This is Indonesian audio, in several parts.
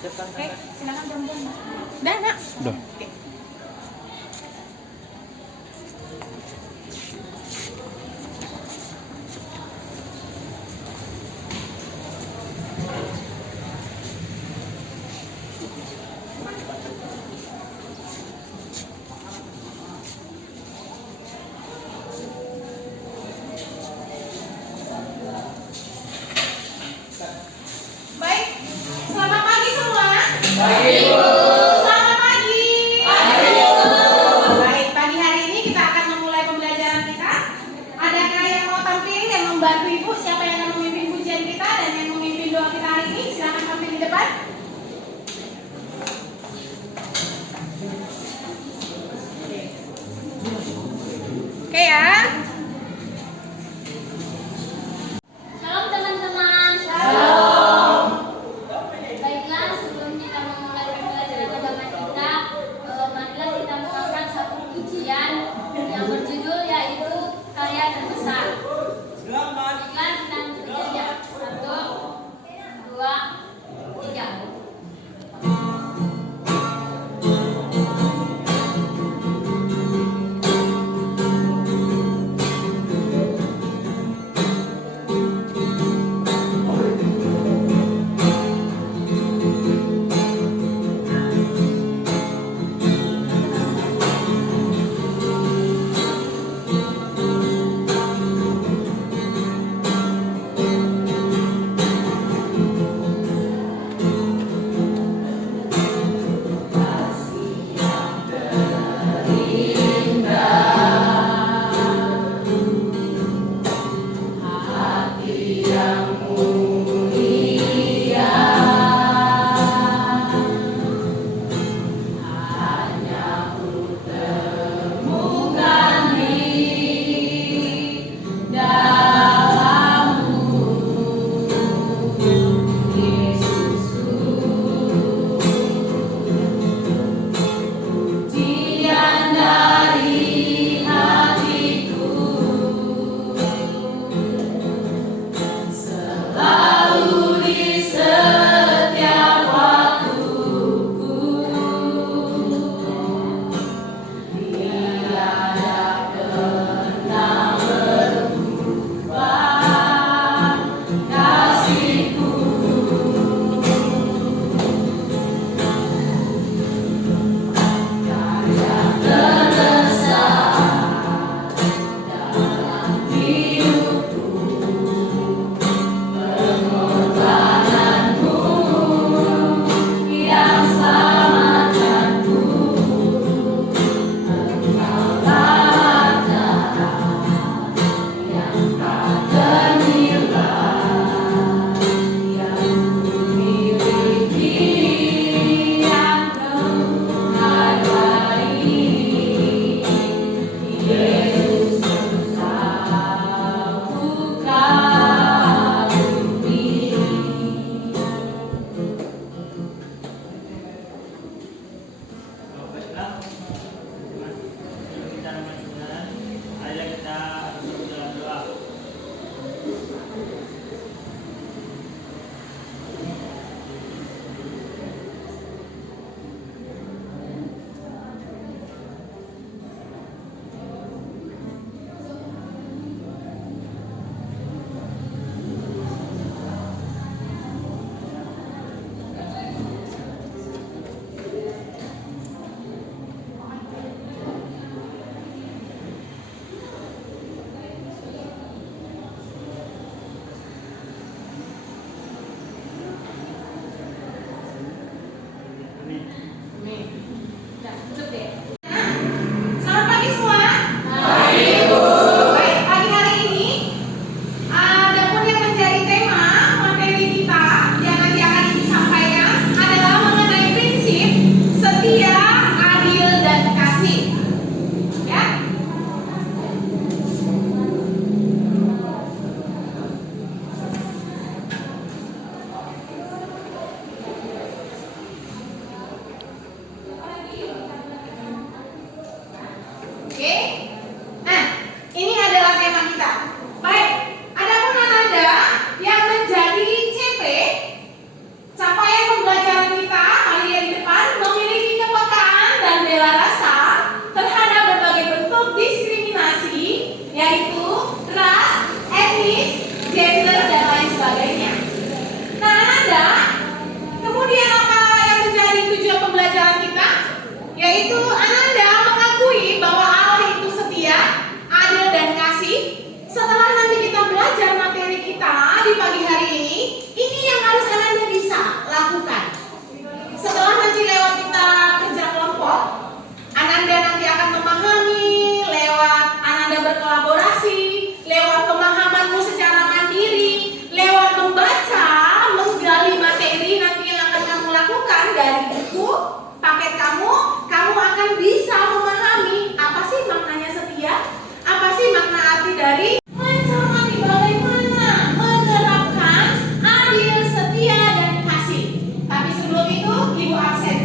Oke, silakan jam-jam. Udah, Nak. Udah. Oke. Baik, selamat pagi semua. Pagi, Bu. Selamat pagi. Pagi, Bu. Baik, pagi hari ini kita akan memulai pembelajaran kita. Adakah yang mau tampil yang membantu Ibu? Siapa yang akan memimpin pujian kita dan yang memimpin doa kita hari ini? Silakan tampil di depan. Oke ya. Shalom teman-teman. Shalom. Baiklah, sebelum kita memulai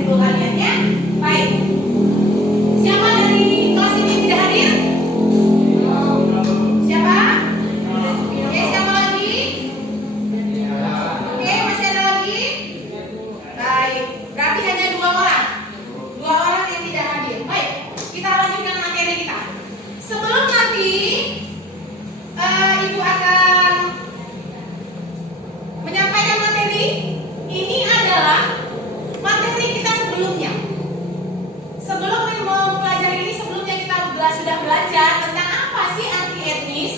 dulu kalian ya. Baik. Siapa dari kelas ini tidak hadir? Siapa? Oke, siapa lagi? Oke, masih ada lagi? Baik. Berarti hanya 2 orang. 2 orang yang tidak hadir. Baik. Kita lanjutkan materi kita. Sebelum nanti Ibu akan menyampaikan materi. Ini adalah materi kita sebelumnya. Sebelum mempelajari ini, sebelumnya kita sudah belajar tentang apa sih anti etnis,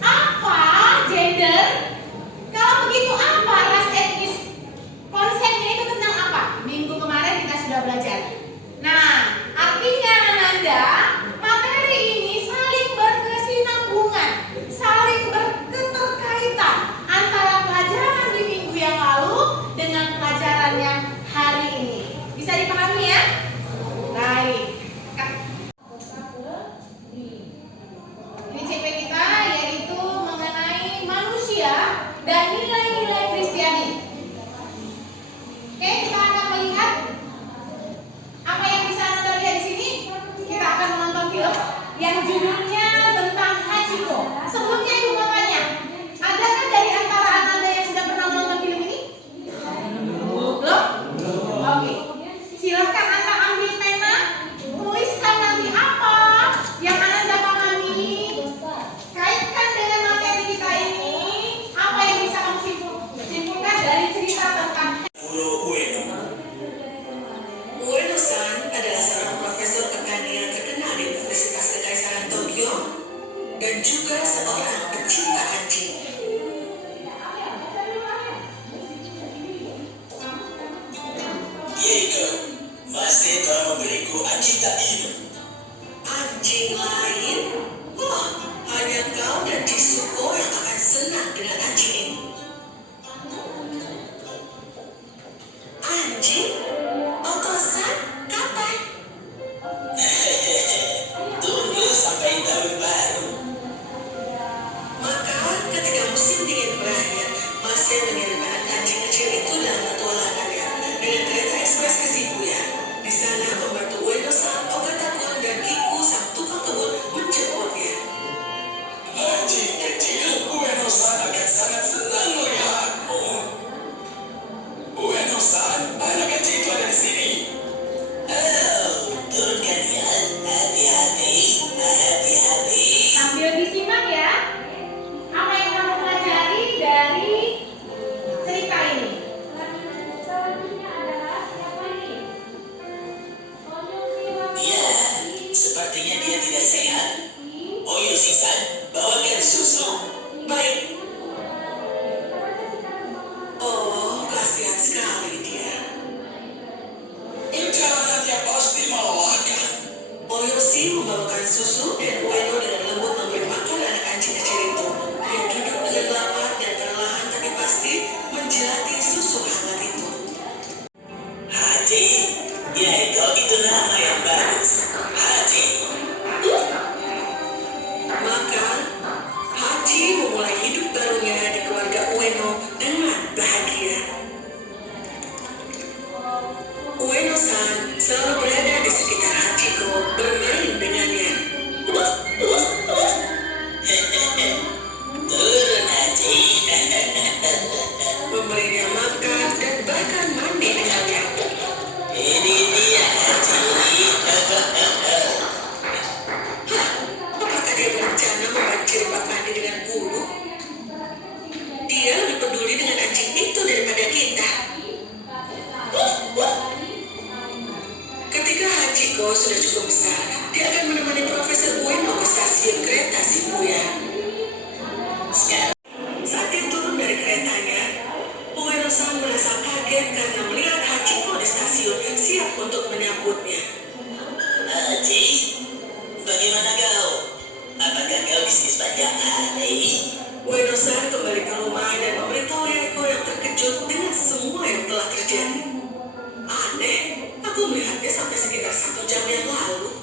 apa gender, kalau begitu apa ras etnis, konsepnya itu tentang apa? Minggu kemarin kita sudah belajar. Nah, artinya Ananda, materi ini saling berkesinambungan, saling berketerkaitan antara pelajaran di minggu yang lalu dengan pelajaran yang hari ini. Bisa dipahami ya? Baik. Ini CP kita yaitu mengenai manusia dan nilai-nilai Kristiani. Oke, kita akan melihat apa yang bisa Anda lihat di sini. Kita akan menonton film yang judulnya tentang Hachiko. Sebelumnya Ibu mau tanya, adakah dari antara Anda yang sudah pernah menonton film ini? Belum? Oke. Silakan Anda ambil pena, tuliskan nanti apa yang Anda pahami, kaitkan dengan materi kita ini, apa yang bisa kamu simpulkan dari cerita tentang Ueno-san adalah seorang profesor pertanian terkenal di Universitas Kekaisaran Tokyo dan juga seorang pecinta anjing. Diego, masih telah memberiku Akita ini. Anjing lain? Oh, hanya kau dan Chisuko yang akan senang dengan anjing ini. Anjing? Otosan? Kapan? Tunggu sampai tahun baru. Maka ketika musim dingin berakhir, Masih mengirim anak anjing kecil itu dalam petualangannya dengan kereta ekspres ke Shibuya. Di sana pembantu Ueno-san, Ogata-kun, dan Kiku sang tukang kebun menjemputnya. Anjing kecil, Ueno-san akan sangat senang melihatmu. Ueno-san, anak kecil itu ada di sini. Oh, turunkan ya. Hati-hati, hati-hati. Sambil disimak ya, apa yang kamu pelajari dari cerita ini. Selanjutnya adalah siapa ini? Ya, sepertinya dia tidak sehat. Oh, Yoshi-san, bawakan susu. Baik. Oh, kasihan sekali dia. Perjalanannya pasti melelahkan. Oyoshi membawakan susu dan Ueno dengan lembut memberi makan anak anjing kecil itu. Dia duduk dengan lambat dan perlahan tapi pasti menjilati susu hangat itu. Haji, ya kau itu nama yang bagus. Haji. Maka Haji memulai hidup barunya di keluarga Ueno dengan bahagia. Ueno-san selalu berada di sekitar Hachiko bermain dengannya. Turun Haji. Memberinya makan dan bahkan mandi dengannya. Ini dia Haji. Apakah dia berencana membanjiri bak mandi dengan bulu? Dia lebih peduli dengan anjing itu daripada kita. Ketika Hachiko sudah cukup besar, dia akan menemani Profesor Ueno ke stasiun kereta Shibuya. Sekarang Saat dia turun dari keretanya, Ueno-san merasa kaget karena melihat Hachiko di stasiun siap untuk menyambutnya. Haji, bagaimana kau? Apakah kau bisnis panjang hari? Ueno-san kembali ke rumah dan memberitahu Yaeko yang terkejut dengan semua yang telah terjadi. Aneh, aku melihatnya sampai sekitar 1 jam yang lalu.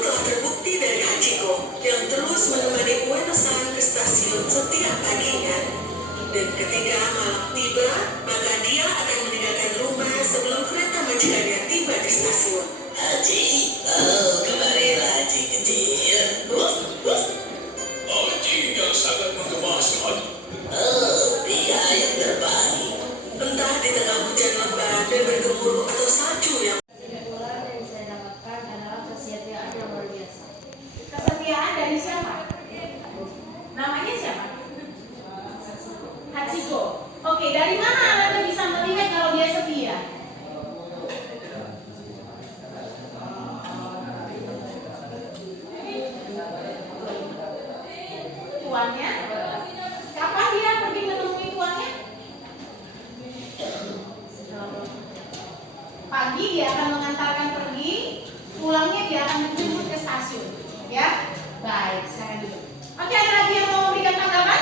telah terbukti dari Hachiko yang terus menemani Ueno-san ke stasiun setiap paginya. Dan ketika malam tiba, maka dia akan meninggalkan rumah sebelum kereta majikannya tiba di stasiun. Haji, oh kemarilah Haji kecil. Haji yang sangat menggemaskan. Oh, dia yang terbaik. Entah di tengah hujan lebat dan bergemuruh atau salju yang Kesimpulan yang saya dapatkan adalah kesetiaan yang luar biasa. Kesetiaan dari siapa? Namanya siapa? Hachiko. Oke, dari mana Anda bisa melihat kalau dia setia? Tuannya? Kapan dia pergi menemui tuannya? Pagi dia akan mengantarkan pergi, pulangnya dia akan menjemput ke stasiun. Ya? Baik, saya dulu. Oke, ada lagi yang mau memberikan tanggapan?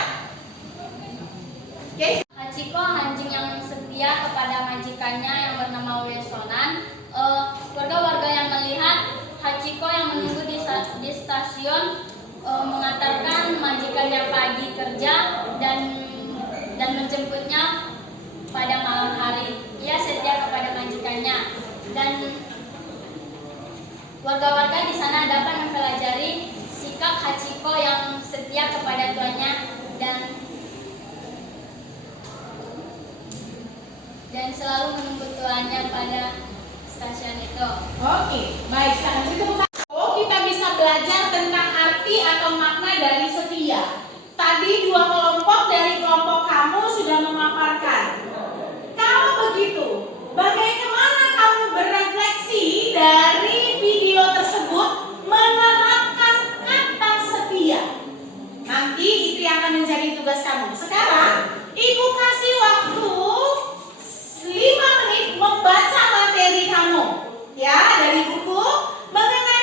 Oke. Hachiko anjing yang setia kepada majikannya yang bernama Uesonan. Warga-warga yang melihat Hachiko yang menunggu di stasiun mengantarkan majikannya pagi kerja dan menjemputnya pada malam hari. Ia setia kepada majikannya dan warga-warga di sana dapat mempelajari sikap Hachiko yang setia kepada tuannya dan selalu menunggu tuannya pada stasiun itu. Oke, baik. Sekarang kita bisa belajar tentang arti atau makna dari setia. Tadi dua kelompok dari kelompok kamu sudah memaparkan. Kalau begitu, bagaimana kamu berefleksi dari video tersebut menerapkan kata setia? Nanti itu yang akan menjadi tugas kamu. Sekarang, Ibu kasih waktu 5 menit membaca materi kamu. Ya, dari buku mengenai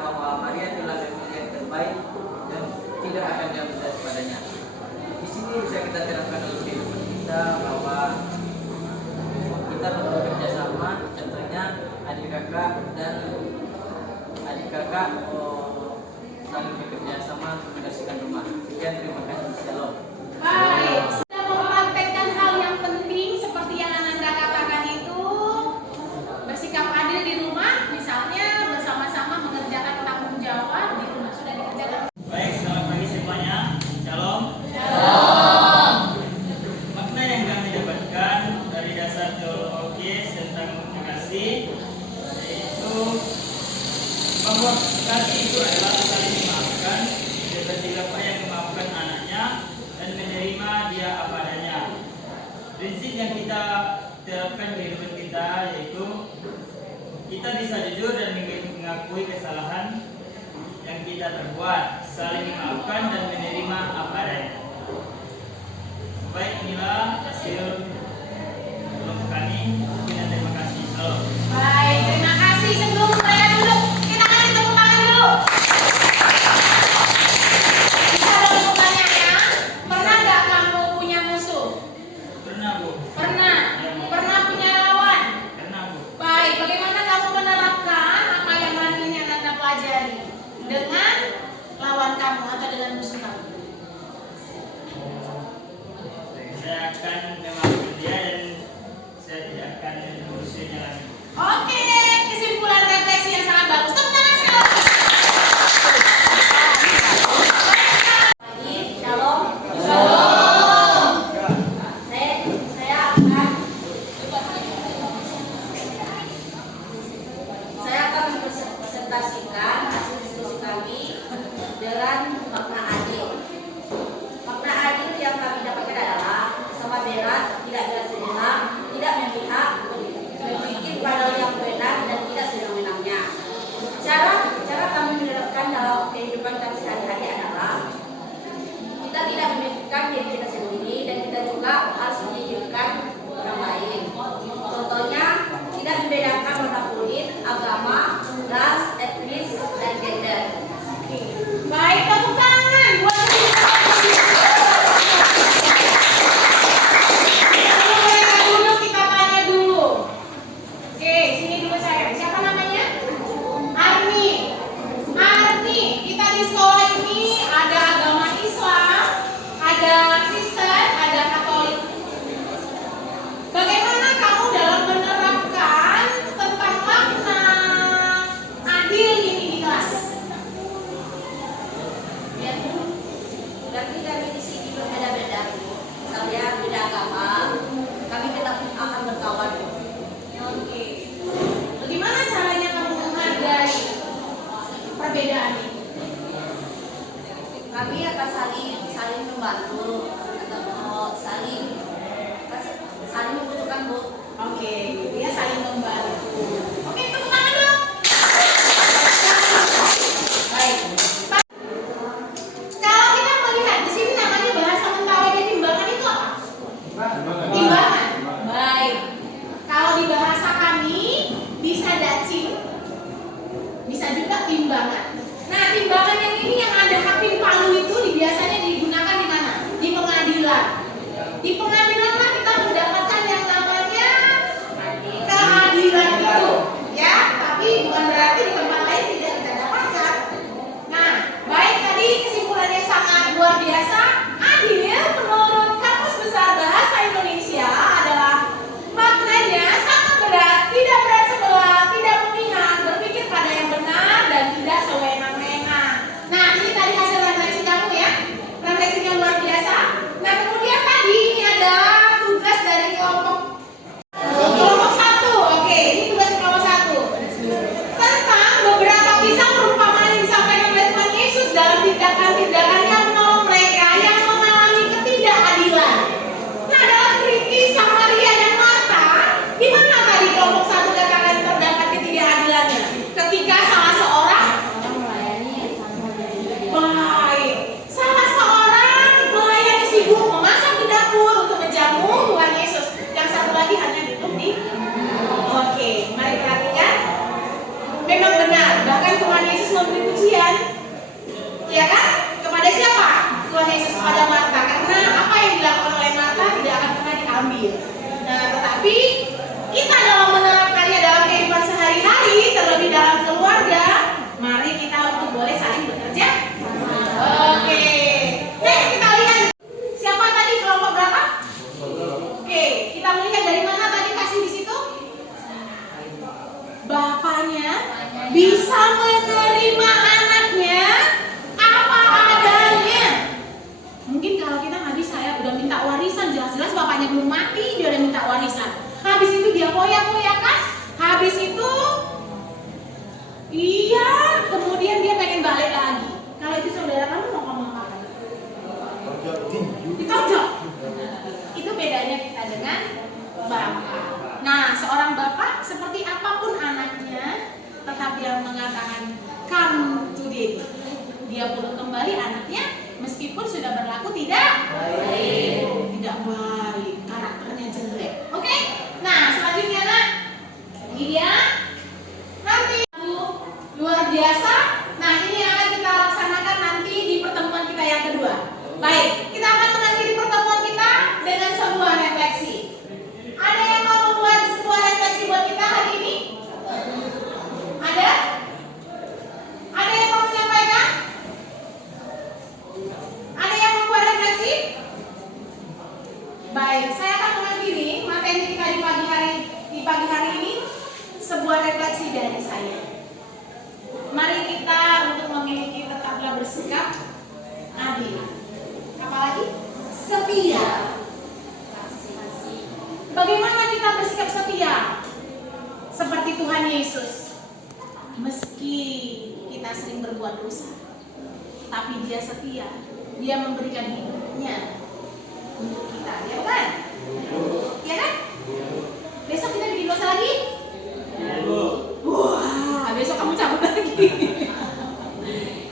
bahwa Maria telah memilih yang terbaik dan tidak akan diambil daripadanya. Di sini bisa kita terapkan dalam kehidupan kita bahwa kita perlu bekerja sama, contohnya adik kakak saling bekerja sama untuk membersihkan rumah. Sekian, terima kasih. Shalom. Baik, sudah mempraktekkan hal yang penting seperti yang Ananda katakan itu, bersikap adil di rumah, misalnya bersama-sama mengerjakan tanggung jawab di rumah sudah dikerjakan. Baik, selamat pagi semuanya. Shalom. Makna yang kami dapatkan dari dasar teologis tentang kasih yaitu bahwa kasih itu adalah saling memaafkan, seperti bapa yang memaafkan anaknya dan menerima dia apa adanya. Prinsip yang kita terapkan di hidup kita yaitu kita bisa jujur dan mengakui kesalahan yang kita perbuat, saling memaafkan dan menerima apa adanya. Baik, inilah hasil belum kami. Terima kasih. Halo. Baik, terima kasih. Sebelum saya duduk, kita kasih tepuk tangan dulu. Bisa dong pertanyaannya, pernah nggak kamu punya musuh? Pernah, Bu. Pernah. Pernah punya lawan? Pernah, Bu. Baik, bagaimana kamu menerapkan apa yang hari ini Anda pelajari dengan lawan kamu atau dengan musuh kamu? Saya akan memaafkan dia dan saya tidak akan memusuhinya lagi. Oke, kesimpulan refleksi yang sangat bagus. Tepuk tangan sekali lagi. Pagi, shalom. Shalom. Saya akan mempresentasikan hasil diskusi kami dengan makna adil. Makna adil yang kami dapatkan adalah sama berat, tidak bersebelah, tidak memihak, berpikir pada yang benar dan tidak senang-senangnya. Cara kami menerapkan dalam kehidupan kami sehari-hari adalah kita tidak memikirkan diri kita sendiri dan kita juga harus memikirkan orang lain. Contohnya, tidak membedakan warna kulit, agama, ras, etnis, dan gender. Baik, tepuk tangan buat Sebelum mereka duduk, kita tanya dulu. Oke, sini dulu saya. Siapa namanya? Arni. Arni, kita di sekolah ini ada agama Islam, ada Kristen, ada Katolik. Bagaimana kamu dalam menerapkan tentang makna adil ini di kelas? Ya, berarti kami di sini berbeda-beda. Misalnya beda agama, kami tetap akan berkawan. Oke. Bagaimana caranya kamu menghargai perbedaan ini? Kami akan saling membantu atau saling membutuhkan, Bu. Oke, dia saling membantu. Oke, tepuk tangan dong. Baik. Kalau kita melihat di sini namanya bahasa mentawainya timbangan itu apa? Timbangan. Baik. Kalau di bahasa kami bisa dacing, bisa juga timbangan. Nah, timbangan yang ini yang ada hakim palu itu biasanya digunakan di mana? Di pengadilan. Di pengadilan lah kita mendapatkan yang namanya keadilan itu, ya. Tapi bukan berarti di tempat lain tidak kita dapatkan. Nah, baik, tadi kesimpulan yang sangat luar biasa. Adil menurut Kamus Besar Bahasa Indonesia adalah maknanya sama berat, tidak berat sebelah, tidak memihak, berpikir pada yang benar dan tidak sewenang. begitu. Dia peluk kembali anaknya meskipun sudah berlaku tidak baik. Tidak baik, karakternya jelek. Oke? Nah, selanjutnya nak, ini dia. Nanti luar biasa. Nah, ini yang akan kita laksanakan nanti di pertemuan kita yang kedua. Baik, kita akan mengakhiri pertemuan kita dengan sebuah refleksi. Ada yang mau membuat sebuah refleksi buat kita hari ini? Ada? Ada yang mau menyampaikan? Ada yang membuat refleksi? Baik, saya akan mengakhiri materi kita di pagi hari ini sebuah refleksi dari saya. Mari kita untuk memiliki tetaplah bersikap adil. Apalagi setia. Bagaimana kita bersikap setia? Seperti Tuhan Yesus. Meski kita sering berbuat dosa, tapi Dia setia. Dia memberikan hidupnya untuk kita, ya kan? Ya kan? Besok kita bikin dosa lagi? Wah, besok kamu cabut lagi.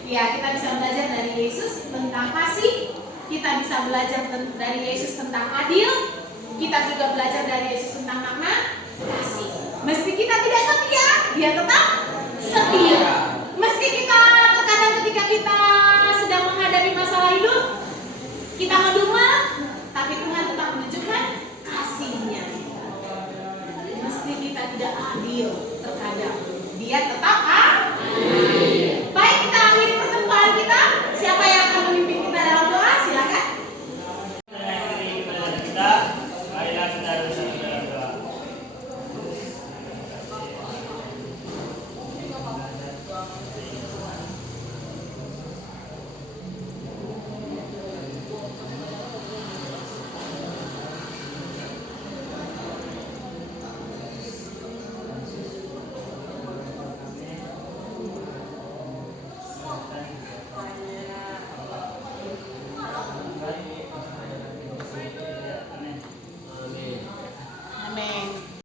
Ya, kita bisa belajar dari Yesus tentang kasih. Kita bisa belajar dari Yesus tentang adil. Kita juga belajar dari Yesus tentang makna kasih. Meski kita tidak setia, Dia tetap setia. Meski kita terkadang ketika kita sedang menghadapi masalah hidup, kita ngedumel, tapi Tuhan tetap menunjukkan kasih-Nya. Meski kita tidak adil terkadang, Dia tetap